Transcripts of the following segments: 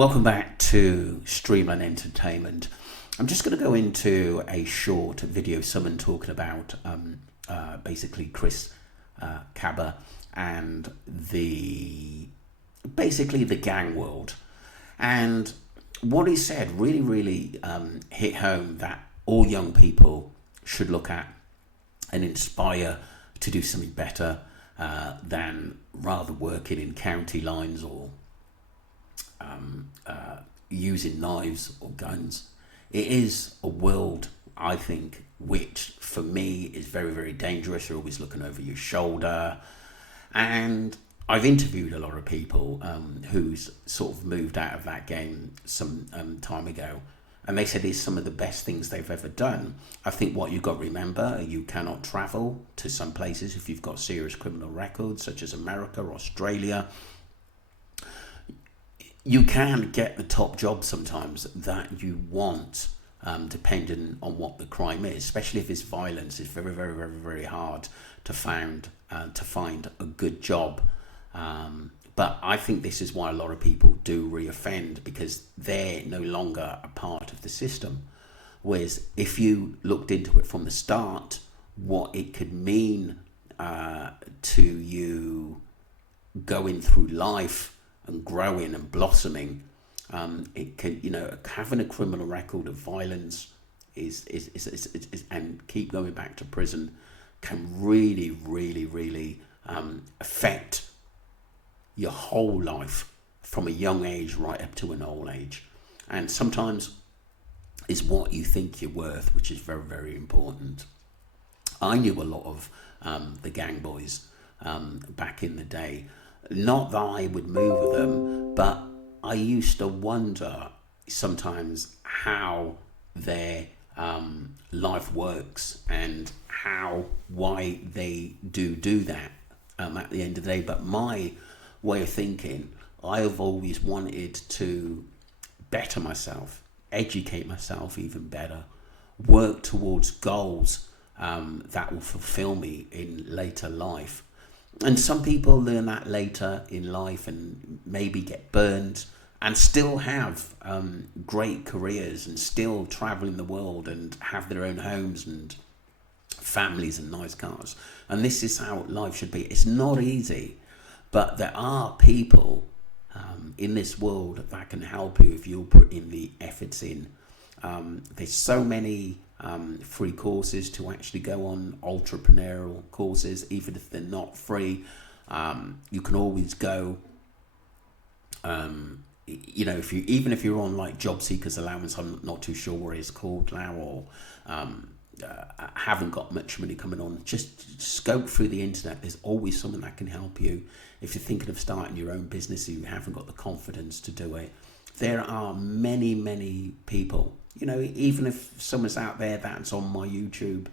Welcome back to Streamline Entertainment. I'm just going to go into a short video, someone talking about basically Chris Kaba and the gang world. And what he said really hit home that all young people should look at and inspire to do something better than rather working in county lines or using knives or guns. It is a world, I think, which for me is very dangerous. You're always looking over your shoulder. And I've interviewed a lot of people who's sort of moved out of that game some time ago, and they said it's some of the best things they've ever done. I think what you've got to remember, you cannot travel to some places if you've got serious criminal records, such as America or Australia. You can get the top job sometimes that you want, depending on what the crime is, especially if it's violence. It's very hard to find a good job. But I think this is why a lot of people do reoffend, because they're no longer a part of the system. Whereas if you looked into it from the start, what it could mean to you going through life and growing and blossoming, it can, having a criminal record of violence is and keep going back to prison can really affect your whole life from a young age right up to an old age. And sometimes is what you think you're worth, which is very important. I knew a lot of the gang boys back in the day. Not that I would move with them, but I used to wonder sometimes how their life works and why they do that at the end of the day. But my way of thinking, I have always wanted to better myself, educate myself even better, work towards goals that will fulfill me in later life. And some people learn that later in life and maybe get burned and still have great careers and still travel in the world and have their own homes and families and nice cars. And this is how life should be. It's not easy, but there are people in this world that can help you if you put in the efforts in. There's so many free courses to actually go on, entrepreneurial courses, even if they're not free. You can always go, if you're on like job seekers allowance, I'm not too sure what it's called now, or haven't got much money coming on, just scope through the internet. There's always someone that can help you. If you're thinking of starting your own business and you haven't got the confidence to do it, there are many people, even if someone's out there that's on my YouTube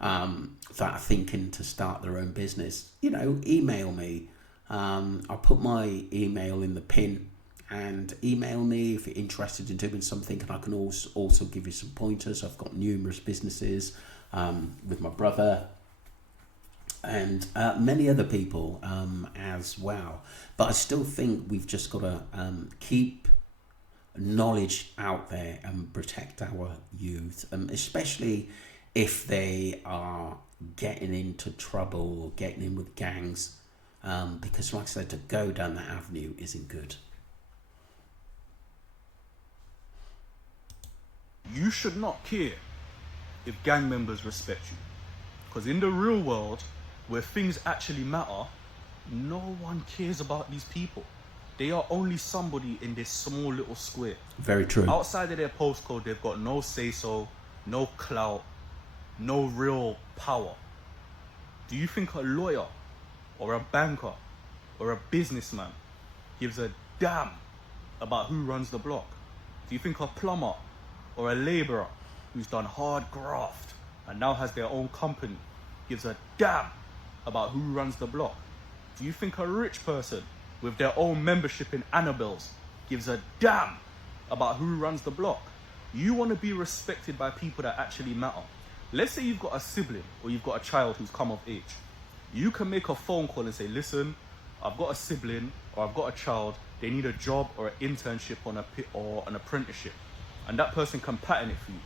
that are thinking to start their own business, email me. I'll put my email in the pin, and email me if you're interested in doing something, and I can also give you some pointers. I've got numerous businesses with my brother and many other people as well. But I still think we've just got to keep knowledge out there and protect our youth, especially if they are getting into trouble or getting in with gangs, because like I said, to go down that avenue isn't good. You should not care if gang members respect you, because in the real world where things actually matter, no one cares about these people. They are only somebody in this small little square. Very true. Outside of their postcode, they've got no say-so, no clout, no real power. Do you think a lawyer or a banker or a businessman gives a damn about who runs the block? Do you think a plumber or a labourer who's done hard graft and now has their own company gives a damn about who runs the block? Do you think a rich person with their own membership in Annabelle's gives a damn about who runs the block? You want to be respected by people that actually matter. Let's say you've got a sibling or you've got a child who's come of age. You can make a phone call and say, listen, I've got a sibling or I've got a child, they need a job or an internship or an apprenticeship, and that person can pattern it for you.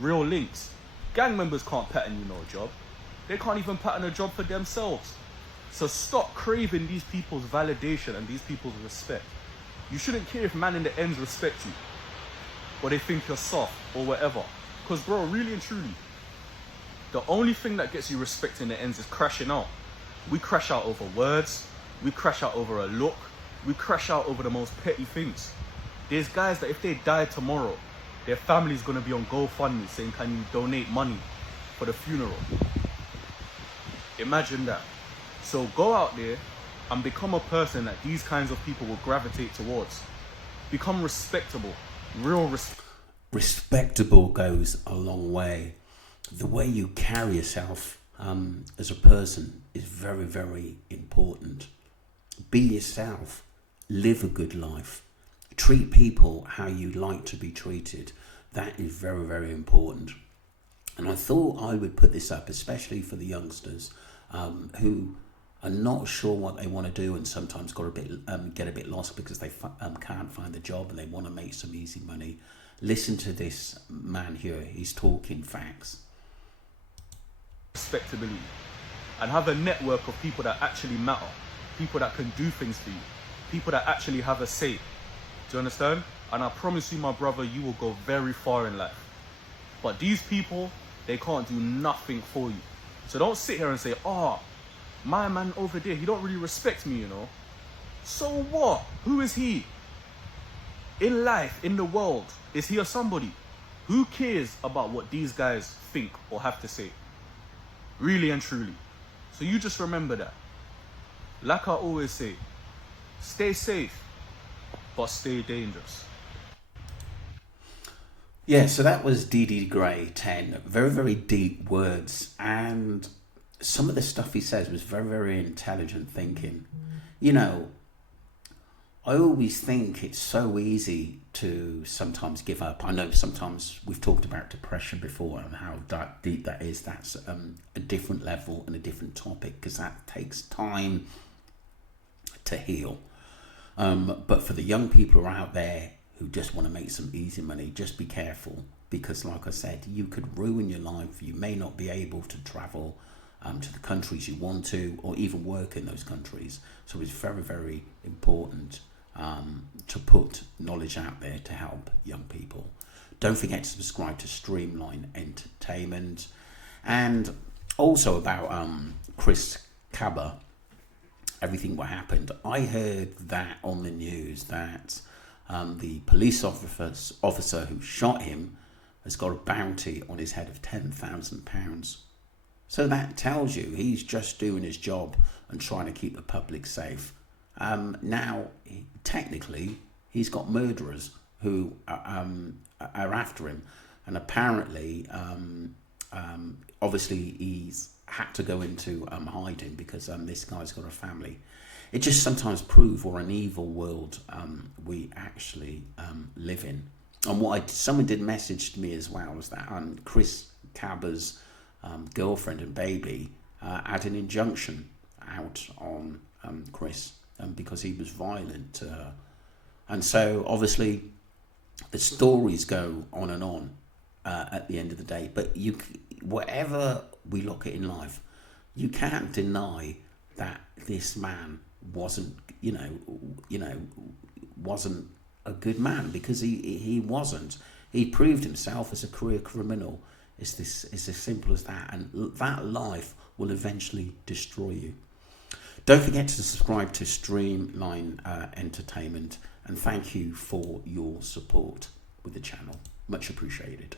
Real links. Gang members can't pattern you no job. They can't even pattern a job for themselves. So stop craving these people's validation and these people's respect. You shouldn't care if man in the ends respect you, or they think you're soft or whatever. Because bro, really and truly, the only thing that gets you respect in the ends is crashing out. We crash out over words, we crash out over a look, we crash out over the most petty things. There's guys that if they die tomorrow, their family's gonna be on GoFundMe saying, can you donate money for the funeral? Imagine that. So go out there and become a person that these kinds of people will gravitate towards. Become respectable, real respect. Respectable goes a long way. The way you carry yourself as a person is very, very important. Be yourself. Live a good life. Treat people how you like to be treated. That is very, very important. And I thought I would put this up, especially for the youngsters who are not sure what they want to do and sometimes get a bit lost because they can't find a job and they want to make some easy money. Listen to this man here. He's talking facts. Respectability. And have a network of people that actually matter. People that can do things for you. People that actually have a say. Do you understand? And I promise you, my brother, you will go very far in life. But these people, they can't do nothing for you. So don't sit here and say, oh, my man over there, he don't really respect me, you know. So what? Who is he? In life, in the world, is he a somebody? Who cares about what these guys think or have to say? Really and truly. So you just remember that. Like I always say, stay safe, but stay dangerous. Yeah, so that was D.D. Gray 10. Very, very deep words. And some of the stuff he says was very, very intelligent thinking. You know, I always think it's so easy to sometimes give up. I know sometimes we've talked about depression before and how deep that is. That's a different level and a different topic because that takes time to heal. But for the young people who are out there who just want to make some easy money, just be careful because like I said, you could ruin your life. You may not be able to travel to the countries you want to or even work in those countries. So it's very, very important to put knowledge out there to help young people. Don't forget to subscribe to Streamline Entertainment. And also about Chris Kaba, everything what happened. I heard that on the news that the police officer who shot him has got a bounty on his head of £10,000. So that tells you he's just doing his job and trying to keep the public safe. Now, technically, he's got murderers who are after him. And apparently, obviously, he's had to go into hiding because this guy's got a family. It just sometimes proves what an evil world we actually live in. And someone did message to me as well was that Chris Kaba's girlfriend and baby had an injunction out on Chris because he was violent to her. And so obviously the stories go on and on at the end of the day. But whatever we look at in life, you can't deny that this man wasn't a good man because he wasn't. He proved himself as a career criminal. It's as simple as that, and that life will eventually destroy you. Don't forget to subscribe to Streamline Entertainment, and thank you for your support with the channel. Much appreciated.